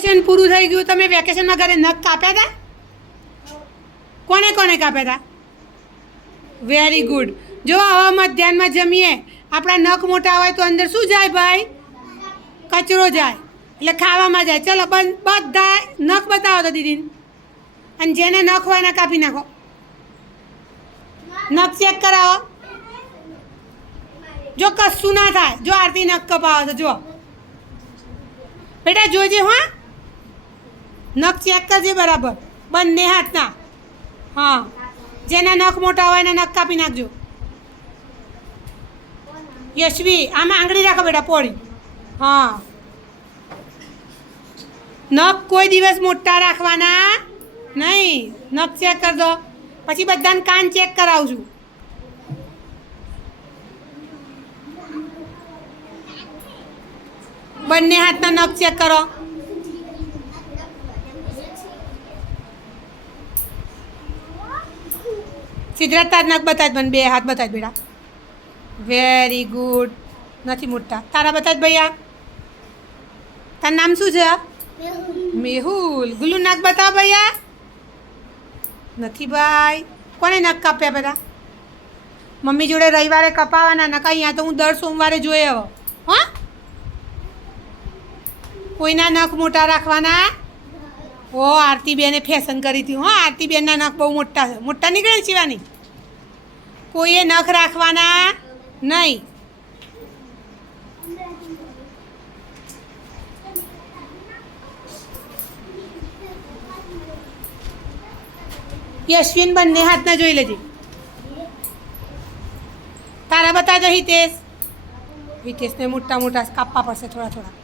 Vacation પૂરું થઈ ગયું. તમે વેકેશનમાં ઘરે નખ કાપ્યા હતા? કોને કોને કાપ્યા હતા? Very good. જો આવા મધ્યાહનમાં જમીએ, આપણા નખ મોટા હોય તો અંદર શું જાય ભાઈ? કચરો જાય, એટલે ખાવામાં જાય. ચલો બધા નખ બતાવો તો દીદીને. અને જેને નખ હોય એને કાપી નાખો. નખ ચેક કરાવો. જો કશું ના થાય. જો આરતી નખ કપાવો તો જો બેટા જોજે. હા, નખ ચેક કરજે બરાબર, બંને હાથના. હા, જેના નખ મોટા હોય એને નખ કાપી નાખજો. યશવી, આમાં આંગળી રાખો બેટા, પોળી. હા, નખ કોઈ દિવસ મોટા રાખવાના નહીં. નખ ચેક કરી દો. પછી બધાને કાન ચેક કરાવું છું. બંને હાથના નખ ચેક કરો. સિદ્ધાર્થ તાર નખ બતાજ, મને બે હાથ બતાજ બેટા. Very good. નથી મોટા. તારા બતાજ ભૈયા. તારું નામ શું છે? મેહુલ. ગુલ્લુ નખ બતાવ ભૈયા. નથી ભાઈ. કોને નખ કાપ્યા બેટા? મમ્મી જોડે રવિવારે કપાવાના નખ. અહીંયા તો હું દર સોમવારે જોઈએ હવે. હા, કોઈના નખ મોટા રાખવાના. ઓ, આરતીબેને ફેશન કરી હતી. હા, આરતીબેનના નખ બહુ મોટા છે. મોટા નીકળે ને શિવાની. કોઈએ નખ રાખવાના નહીં. યશ્વિન, બંને હાથના જોઈ લેજે. તારા બતાજો હિતેશ. હિતેશને મોટા મોટા કાપવા પડશે થોડા થોડા.